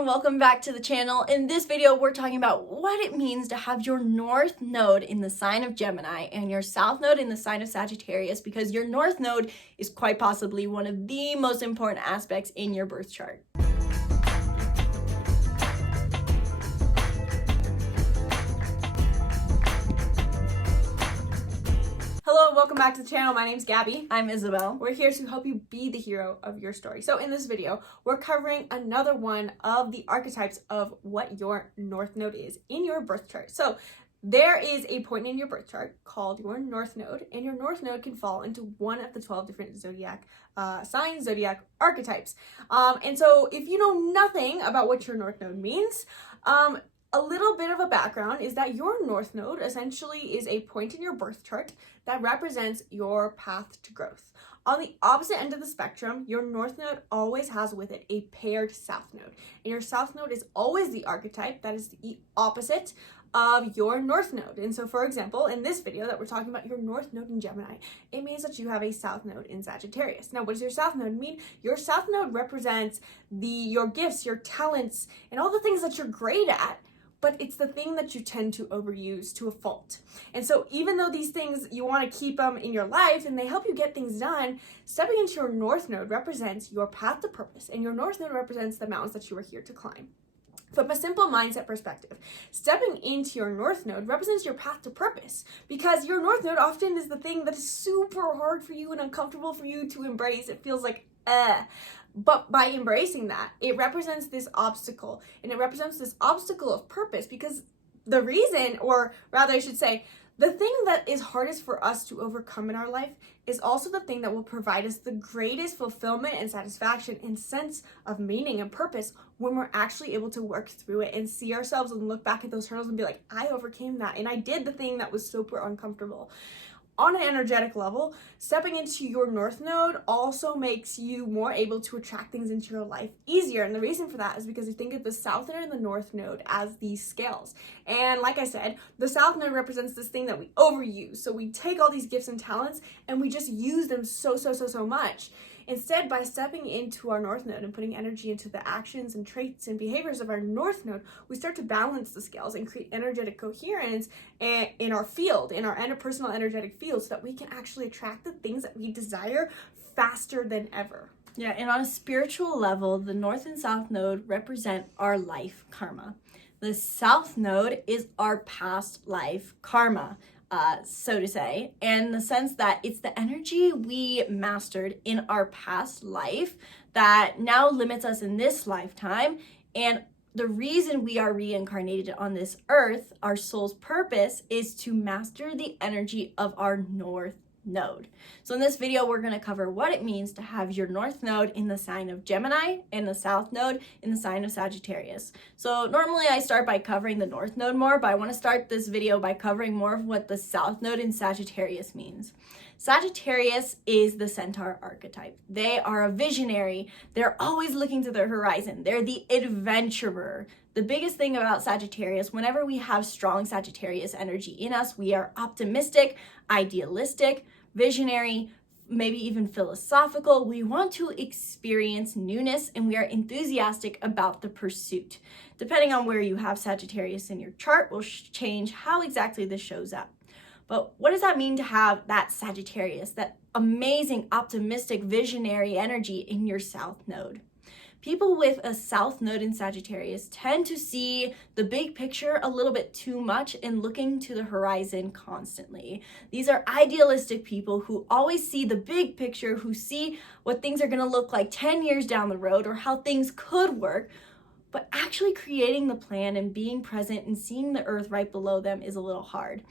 everyone, welcome back to the channel. In this video, we're talking about what it means to have your north node in the sign of Gemini and your south node in the sign of Sagittarius, because your north node is quite possibly one of the most important aspects in your birth chart. Hello, welcome back to the channel. My name's Gabby. I'm Isabel. We're here to help you be the hero of your story. So in this video, we're covering another one of the archetypes of what your north node is in your birth chart. So there is a point in your birth chart called your north node, and your north node can fall into one of the 12 different zodiac signs, zodiac archetypes. And so if you know nothing about what your north node means, a little bit of a background is that your north node essentially is a point in your birth chart that represents your path to growth. On the opposite end of the spectrum, your north node always has with it a paired south node. And your south node is always the archetype that is the opposite of your north node. And so, for example, in this video that we're talking about your north node in Gemini, it means that you have a south node in Sagittarius. Now, what does your south node mean? Your south node represents your gifts, your talents, and all the things that you're great at, but it's the thing that you tend to overuse to a fault. And so even though these things, you want to keep them in your life and they help you get things done, stepping into your north node represents your path to purpose, and your north node represents the mountains that you are here to climb. From a simple mindset perspective, stepping into your north node represents your path to purpose, because your north node often is the thing that is super hard for you and uncomfortable for you to embrace. It feels like, But by embracing that, it represents this obstacle, and it represents this obstacle of purpose, because the reason, or rather I should say, the thing that is hardest for us to overcome in our life is also the thing that will provide us the greatest fulfillment and satisfaction and sense of meaning and purpose when we're actually able to work through it and see ourselves and look back at those hurdles and be like, I overcame that and I did the thing that was super uncomfortable. On an energetic level, stepping into your north node also makes you more able to attract things into your life easier. And the reason for that is because you think of the south node and the north node as these scales. And like I said, the south node represents this thing that we overuse. So we take all these gifts and talents and we just use them so much. Instead, by stepping into our north node and putting energy into the actions and traits and behaviors of our north node, we start to balance the scales and create energetic coherence in our field, in our personal energetic field, so that we can actually attract the things that we desire faster than ever. Yeah, and on a spiritual level, the north and south node represent our life karma. The south node is our past life karma. So to say, in the sense that it's the energy we mastered in our past life that now limits us in this lifetime. And the reason we are reincarnated on this earth, our soul's purpose, is to master the energy of our north node. So in this video, we're going to cover what it means to have your north node in the sign of Gemini and the south node in the sign of Sagittarius. So normally I start by covering the north node more, but I want to start this video by covering more of what the south node in Sagittarius means. Sagittarius is the centaur archetype. They are a visionary. They're always looking to the horizon. They're the adventurer. The biggest thing about Sagittarius, whenever we have strong Sagittarius energy in us, we are optimistic, idealistic, visionary, maybe even philosophical. We want to experience newness, and we are enthusiastic about the pursuit. Depending on where you have Sagittarius in your chart will change how exactly this shows up. But what does that mean to have that Sagittarius, that amazing, optimistic, visionary energy in your south node? People with a south node in Sagittarius tend to see the big picture a little bit too much and looking to the horizon constantly. These are idealistic people who always see the big picture, who see what things are going to look like 10 years down the road or how things could work, but actually creating the plan and being present and seeing the earth right below them is a little hard.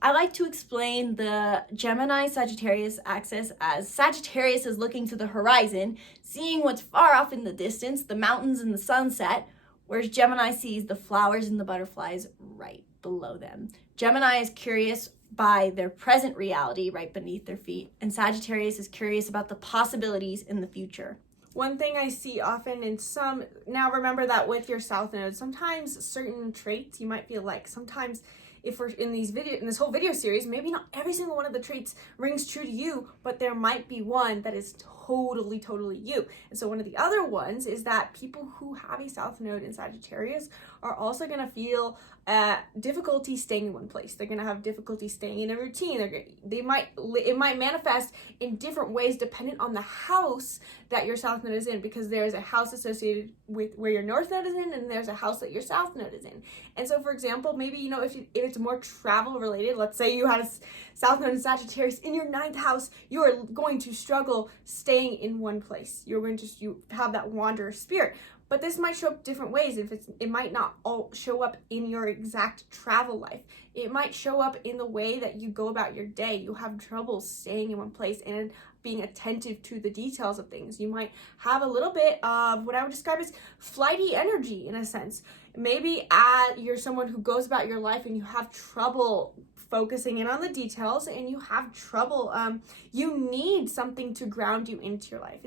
I like to explain the Gemini-Sagittarius axis as Sagittarius is looking to the horizon, seeing what's far off in the distance, the mountains and the sunset, whereas Gemini sees the flowers and the butterflies right below them. Gemini is curious by their present reality right beneath their feet, and Sagittarius is curious about the possibilities in the future. One thing I see often in now remember that with your south node, sometimes certain traits you might feel like, sometimes if we're in this whole video series, maybe not every single one of the traits rings true to you, but there might be one that is totally you. And so one of the other ones is that people who have a South Node in Sagittarius are also going to feel difficulty staying in one place. They're going to have difficulty staying in a routine. It might manifest in different ways depending on the house that your South Node is in, because there's a house associated with where your North Node is in, and there's a house that your South Node is in. And so, for example, maybe, you know, if it's more travel related, let's say you had a South Node in Sagittarius in your 9th house, you are going to struggle staying in one place. You have that wanderer spirit. But this might show up different ways. It might not all show up in your exact travel life. It might show up in the way that you go about your day. You have trouble staying in one place and being attentive to the details of things. You might have a little bit of what I would describe as flighty energy in a sense. Maybe you're someone who goes about your life and you have trouble focusing in on the details, and you have trouble, you need something to ground you into your life.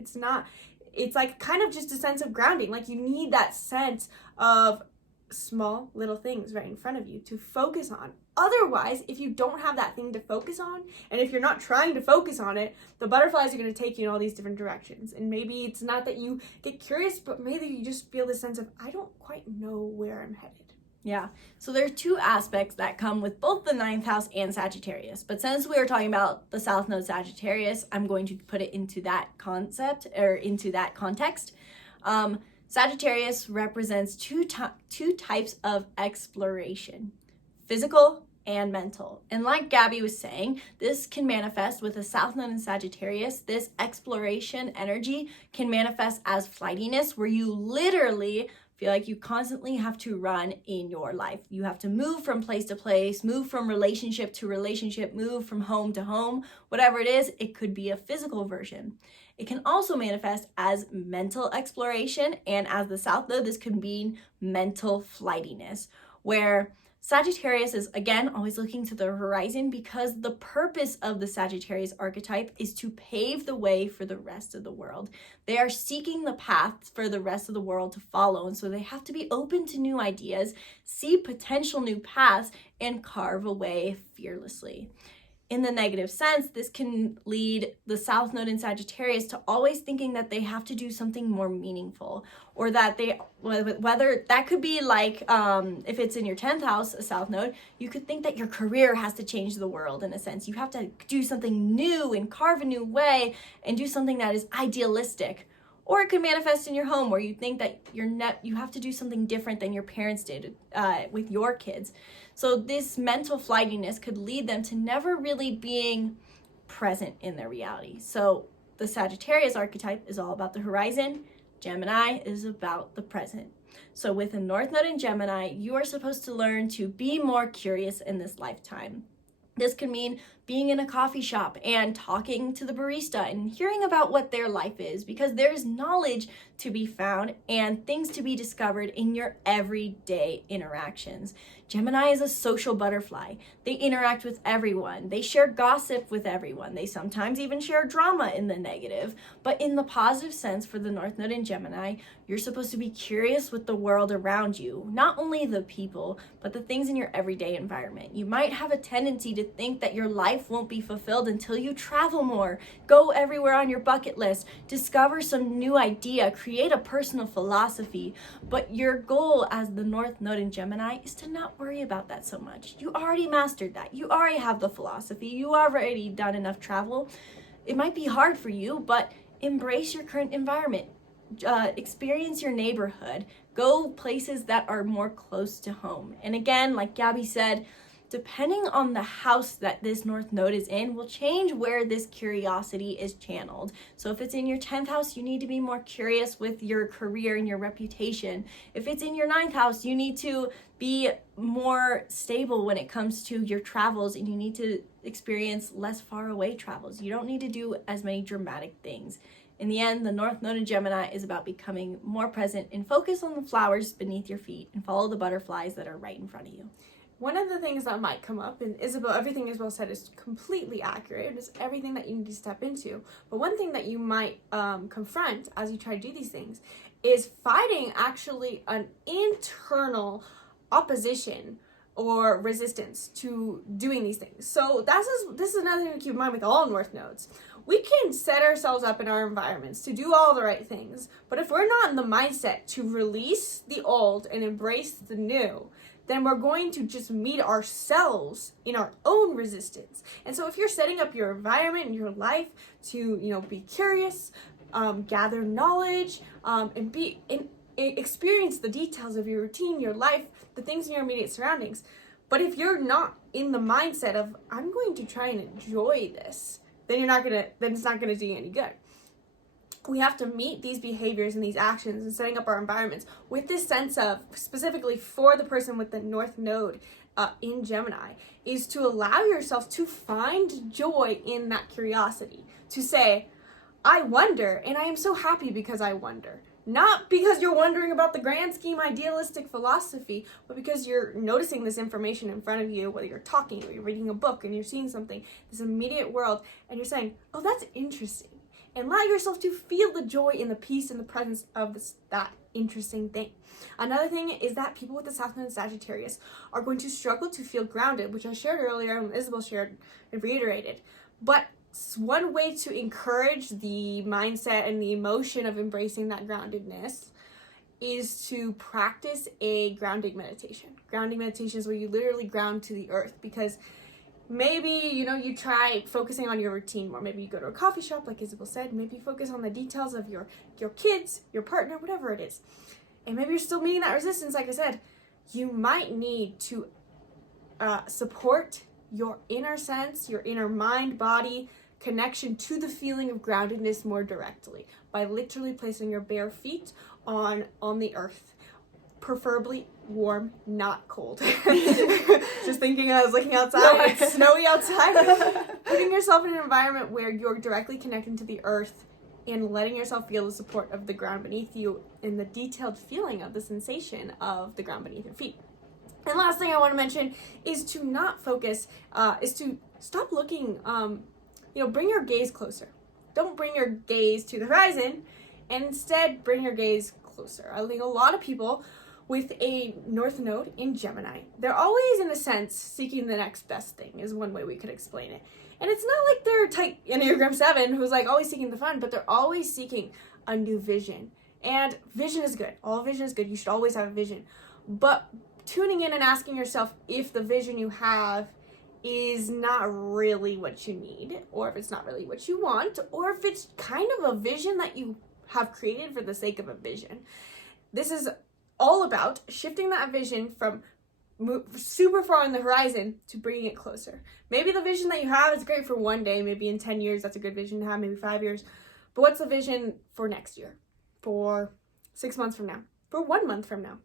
It's like kind of just a sense of grounding. Like you need that sense of small little things right in front of you to focus on. Otherwise, if you don't have that thing to focus on, and if you're not trying to focus on it, the butterflies are going to take you in all these different directions. And maybe it's not that you get curious, but maybe you just feel this sense of, I don't quite know where I'm headed. Yeah, so there are two aspects that come with both the 9th house and Sagittarius. But since we are talking about the South Node Sagittarius, I'm going to put it into that concept or into that context. Sagittarius represents two types of exploration, physical and mental. And like Gabi was saying, this can manifest with a South Node in Sagittarius. This exploration energy can manifest as flightiness, where you literally feel like you constantly have to run in your life. You have to move from place to place, move from relationship to relationship, move from home to home, whatever it is. It could be a physical version. It can also manifest as mental exploration, and as the South Node, this could mean mental flightiness, where Sagittarius is, again, always looking to the horizon, because the purpose of the Sagittarius archetype is to pave the way for the rest of the world. They are seeking the path for the rest of the world to follow, and so they have to be open to new ideas, see potential new paths, and carve away fearlessly. In the negative sense, this can lead the South Node in Sagittarius to always thinking that they have to do something more meaningful, or that whether that could be like, if it's in your 10th house, a South Node, you could think that your career has to change the world in a sense. You have to do something new and carve a new way and do something that is idealistic. Or it could manifest in your home, where you think that you have to do something different than your parents did with your kids. So this mental flightiness could lead them to never really being present in their reality. So the Sagittarius archetype is all about the horizon. Gemini is about the present. So with a North Node in Gemini, you are supposed to learn to be more curious in this lifetime. This could mean being in a coffee shop and talking to the barista and hearing about what their life is, because there's knowledge to be found and things to be discovered in your everyday interactions. Gemini is a social butterfly. They interact with everyone. They share gossip with everyone. They sometimes even share drama in the negative. But in the positive sense, for the North Node in Gemini, you're supposed to be curious with the world around you, not only the people, but the things in your everyday environment. You might have a tendency to think that your life won't be fulfilled until you travel more, go everywhere on your bucket list, discover some new idea, create a personal philosophy. But your goal as the North Node in Gemini is to not worry about that so much. You already mastered that. You already have the philosophy. You already done enough travel. It might be hard for you, but embrace your current environment. Experience your neighborhood. Go places that are more close to home. And again, like Gabi said, depending on the house that this North Node is in will change where this curiosity is channeled. So if it's in your 10th house, you need to be more curious with your career and your reputation. If it's in your 9th house, you need to be more stable when it comes to your travels, and you need to experience less far away travels. You don't need to do as many dramatic things. In the end, the North Node in Gemini is about becoming more present and focus on the flowers beneath your feet and follow the butterflies that are right in front of you. One of the things that might come up, and Isabel, everything Isabel said is completely accurate. It's everything that you need to step into. But one thing that you might confront as you try to do these things is fighting actually an internal opposition or resistance to doing these things. So this is another thing to keep in mind with all North Nodes. we can set ourselves up in our environments to do all the right things, but if we're not in the mindset to release the old and embrace the new, then we're going to just meet ourselves in our own resistance. And so if you're setting up your environment and your life to, be curious, gather knowledge, and experience the details of your routine, your life, the things in your immediate surroundings. But if you're not in the mindset of, I'm going to try and enjoy this, then it's not gonna do you any good. We have to meet these behaviors and these actions and setting up our environments with this sense of, specifically for the person with the North Node in Gemini, is to allow yourself to find joy in that curiosity. To say, I wonder, and I am so happy because I wonder. Not because you're wondering about the grand scheme idealistic philosophy, but because you're noticing this information in front of you, whether you're talking or you're reading a book and you're seeing something, this immediate world, and you're saying, oh, that's interesting. And allow yourself to feel the joy and the peace and the presence of that interesting thing. Another thing is that people with the South Node in Sagittarius are going to struggle to feel grounded, which I shared earlier and Isabel shared and reiterated. But one way to encourage the mindset and the emotion of embracing that groundedness is to practice a grounding meditation. Grounding meditation is where you literally ground to the earth, because maybe, you try focusing on your routine more. Maybe you go to a coffee shop, like Isabel said. Maybe you focus on the details of your kids, your partner, whatever it is. And maybe you're still meeting that resistance, like I said. You might need to support your inner sense, your inner mind, body, connection to the feeling of groundedness more directly by literally placing your bare feet on the earth, preferably warm, not cold. Just thinking, I was looking outside, it's snowy outside. Putting yourself in an environment where you're directly connecting to the earth and letting yourself feel the support of the ground beneath you and the detailed feeling of the sensation of the ground beneath your feet. And last thing I want to mention is to not focus, is to stop looking, bring your gaze closer. Don't bring your gaze to the horizon, and instead bring your gaze closer. I think a lot of people with a North Node in Gemini, they're always, in a sense, seeking the next best thing, is one way we could explain it. And it's not like they're type Enneagram 7 who's like always seeking the fun, but they're always seeking a new vision. And vision is good. All vision is good. You should always have a vision. But tuning in and asking yourself if the vision you have is not really what you need, or if it's not really what you want, or if it's kind of a vision that you have created for the sake of a vision. This is all about shifting that vision from super far on the horizon to bringing it closer. Maybe the vision that you have is great for one day, maybe in 10 years, that's a good vision to have, maybe 5 years. But what's the vision for next year? For 6 months from now? For 1 month from now?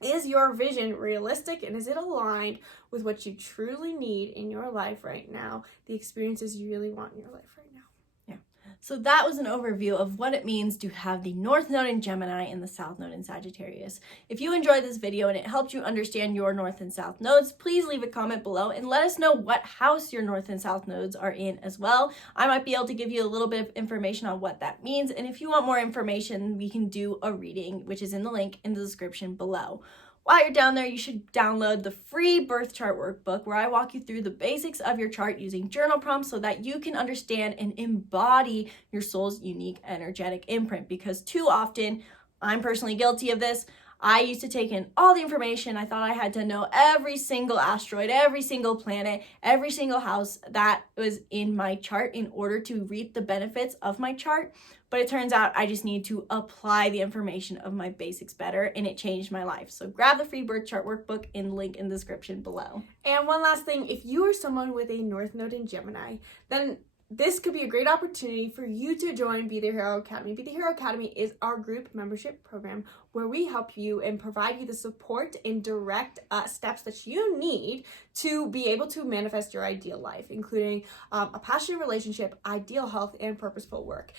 Is your vision realistic, and is it aligned with what you truly need in your life right now, the experiences you really want in your life right now? Yeah. So that was an overview of what it means to have the North Node in Gemini and the South Node in Sagittarius. If you enjoyed this video and it helped you understand your North and South nodes, please leave a comment below and let us know what house your North and South nodes are in as well. I might be able to give you a little bit of information on what that means, and if you want more information, we can do a reading, which is in the link in the description below. While you're down there, you should download the free birth chart workbook, where I walk you through the basics of your chart using journal prompts so that you can understand and embody your soul's unique energetic imprint. Because too often, I'm personally guilty of this, I used to take in all the information. I thought I had to know every single asteroid, every single planet, every single house that was in my chart in order to reap the benefits of my chart. But it turns out I just need to apply the information of my basics better, and it changed my life. So grab the free birth chart workbook in link in the description below. And one last thing, if you are someone with a North Node in Gemini, then this could be a great opportunity for you to join Be The Hero Academy. Be The Hero Academy is our group membership program where we help you and provide you the support and direct steps that you need to be able to manifest your ideal life, including a passionate relationship, ideal health, and purposeful work.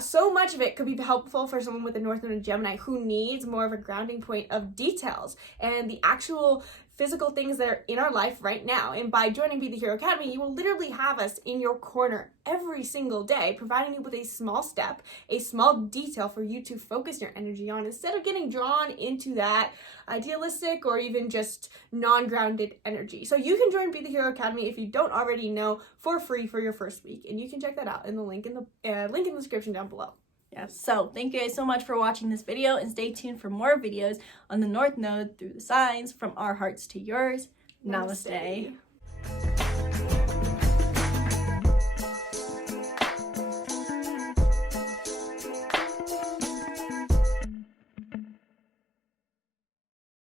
So much of it could be helpful for someone with a North Node in Gemini who needs more of a grounding point of details and the actual physical things that are in our life right now. And by joining Be The Hero Academy, you will literally have us in your corner every single day, providing you with a small step, a small detail for you to focus your energy on instead of getting getting drawn into that idealistic or even just non-grounded energy. So you can join Be The Hero Academy if you don't already know for free for your first week, and you can check that out in the link in the description down below. Yes, so thank you guys so much for watching this video, and stay tuned for more videos on the North Node through the signs, from our hearts to yours. Namaste.